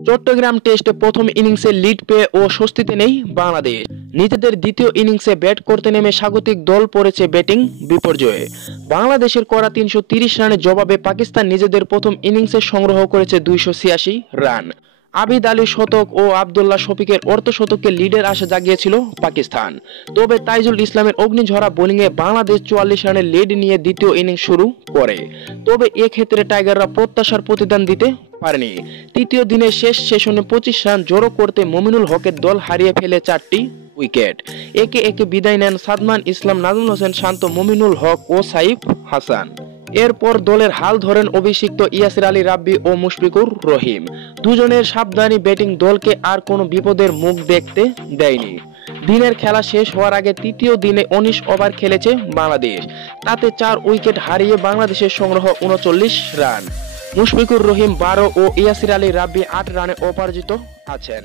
চট্টগ্রাম টেস্টে প্রথম ইনিংসে লিড পেয়ে ও স্বস্তিতে নেই বাংলাদেশ। নিজেদের দ্বিতীয় ইনিংসে ব্যাট করতে নেমে স্বাগতিক দল পড়েছে ব্যাটিং বিপর্যয়ে। বাংলাদেশের করা ৩৩০ রানের জবাবে পাকিস্তান নিজেদের প্রথম ইনিংসে সংগ্রহ করেছে ২৮৬ রান। আবিদ আলী শতক ও আবদুল্লাহ শফিকের অর্ধশতকে লিডের আশা জাগিয়েছিল পাকিস্তান। তবে তাইজুল ইসলামের অগ্নিঝরা বোলিংয়ে বাংলাদেশ ৪৪ রানের লিড নিয়ে দ্বিতীয় ইনিংস শুরু করে। তবে এক্ষেত্রে টাইগাররা প্রত্যাশার প্রতিদান দিতে পারেনি। তৃতীয় দিনের শেষ সেশনে ২৫ রান জড়ো করতে মমিনুল হকের দল হারিয়ে ফেলে ৪টি উইকেট। একে একে বিদায় নেন সাদমান ইসলাম, নাজমুল হোসেন শান্ত, মমিনুল হক ও সাইফ হাসান। এরপর দলের হাল ধরেন অভিষিক্ত ইয়াসির আলী রাব্বি ও মুশফিকুর রহিম। দুজনের সাবধানী ব্যাটিং দলকে আর কোনো বিপদের মুখ দেখতে দেয়নি। দিনের খেলা শেষ হওয়ার আগে তৃতীয় দিনে ১৯ ওভার খেলেছে বাংলাদেশ। তাতে ৪ উইকেট হারিয়ে বাংলাদেশের সংগ্রহ ৩৯ রান। মুশফিকুর রহিম ১২ ও ইয়াসির আলী রাব্বি ৮ রানে অপরাজিত আছেন।